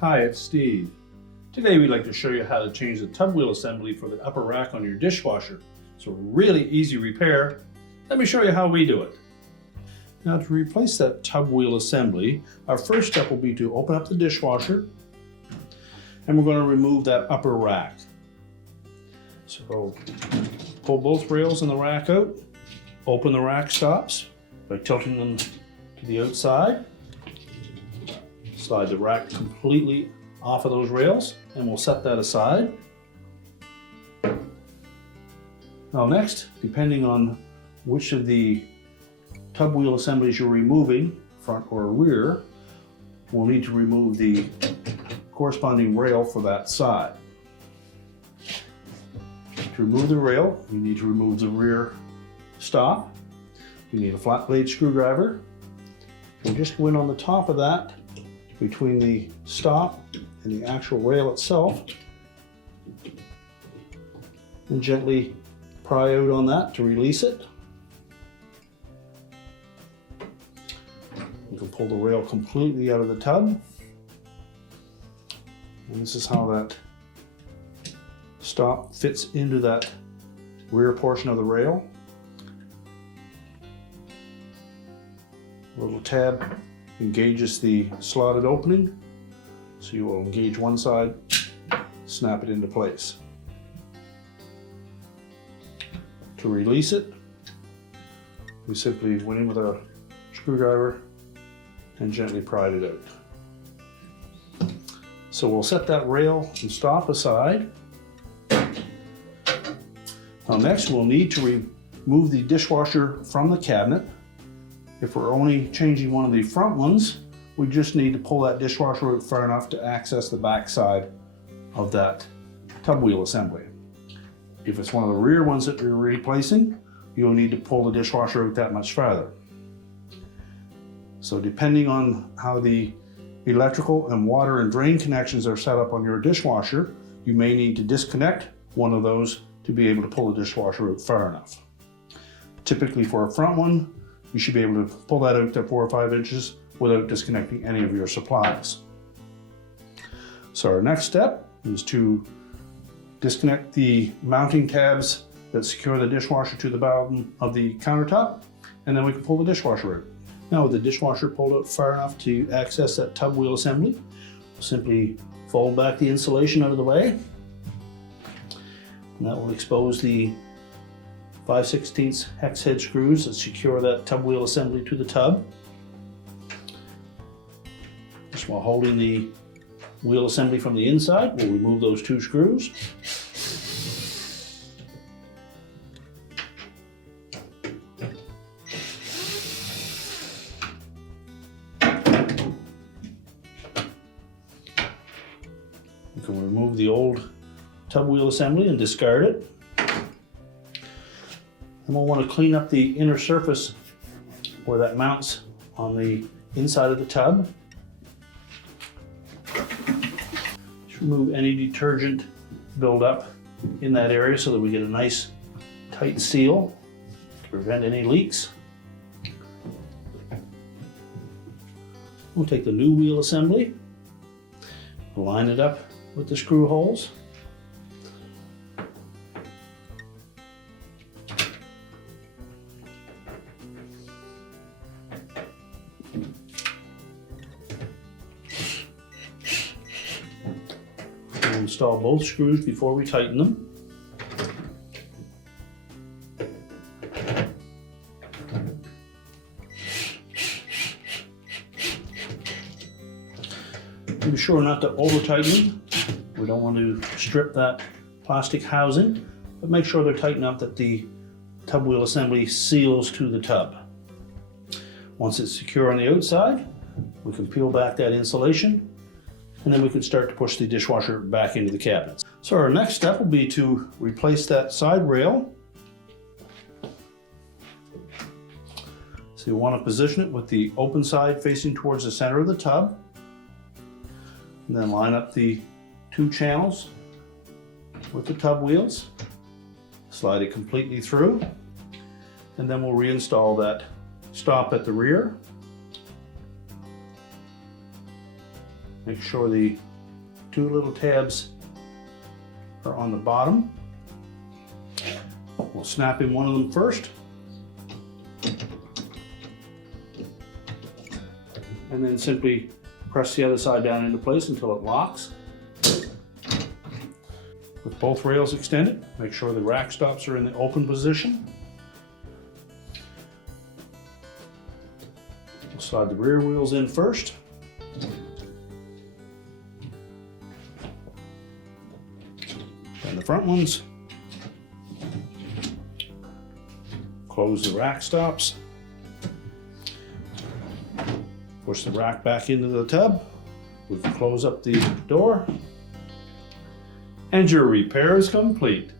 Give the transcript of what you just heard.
Hi, it's Steve. Today we'd like to show you how to change the tub wheel assembly for the upper rack on your dishwasher. It's a really easy repair. Let me show you how we do it. Now, to replace that tub wheel assembly, our first step will be to open up the dishwasher, and we're going to remove that upper rack. So pull both rails in the rack out, open the rack stops by tilting them to the outside. Slide the rack completely off of those rails, and we'll set that aside. Now next, depending on which of the tub wheel assemblies you're removing, front or rear, we'll need to remove the corresponding rail for that side. To remove the rail, you need to remove the rear stop. You need a flat blade screwdriver. We'll just go in on the top of that, between the stop and the actual rail itself, and gently pry out on that to release it. You can pull the rail completely out of the tub, and this is how that stop fits into that rear portion of the rail. A little tab engages the slotted opening, so you will engage one side, snap it into place. To release it, we simply went in with a screwdriver and gently pried it out. So we'll set that rail and stop aside. Now next we'll need to remove the dishwasher from the cabinet. If we're only changing one of the front ones, we just need to pull that dishwasher out far enough to access the back side of that tub wheel assembly. If it's one of the rear ones that you're replacing, you'll need to pull the dishwasher out that much farther. So depending on how the electrical and water and drain connections are set up on your dishwasher, you may need to disconnect one of those to be able to pull the dishwasher out far enough. Typically for a front one, you should be able to pull that out to 4 or 5 inches without disconnecting any of your supplies. So our next step is to disconnect the mounting tabs that secure the dishwasher to the bottom of the countertop, and then we can pull the dishwasher out. Now with the dishwasher pulled out far enough to access that tub wheel assembly, we'll simply fold back the insulation out of the way, and that will expose the 5/16 hex head screws that secure that tub wheel assembly to the tub. Just while holding the wheel assembly from the inside, we'll remove those 2 screws. You can remove the old tub wheel assembly and discard it. And we'll want to clean up the inner surface where that mounts on the inside of the tub. Just remove any detergent buildup in that area so that we get a nice tight seal to prevent any leaks. We'll take the new wheel assembly, line it up with the screw holes. We'll install both screws before we tighten them. Be sure not to over tighten them. We don't want to strip that plastic housing, but make sure they're tight enough that the tub wheel assembly seals to the tub. Once it's secure on the outside, we can peel back that insulation, and then we can start to push the dishwasher back into the cabinets. So our next step will be to replace that side rail. So you want to position it with the open side facing towards the center of the tub, and then line up the 2 channels with the tub wheels. Slide it completely through, And then we'll reinstall that stop at the rear. Make sure the two little tabs are on the bottom. We'll snap in one of them first. And then simply press the other side down into place until it locks. With both rails extended, make sure the rack stops are in the open position. We'll slide the rear wheels in first. Then the front ones. Close the rack stops. Push the rack back into the tub. We can close up the door. And your repair is complete.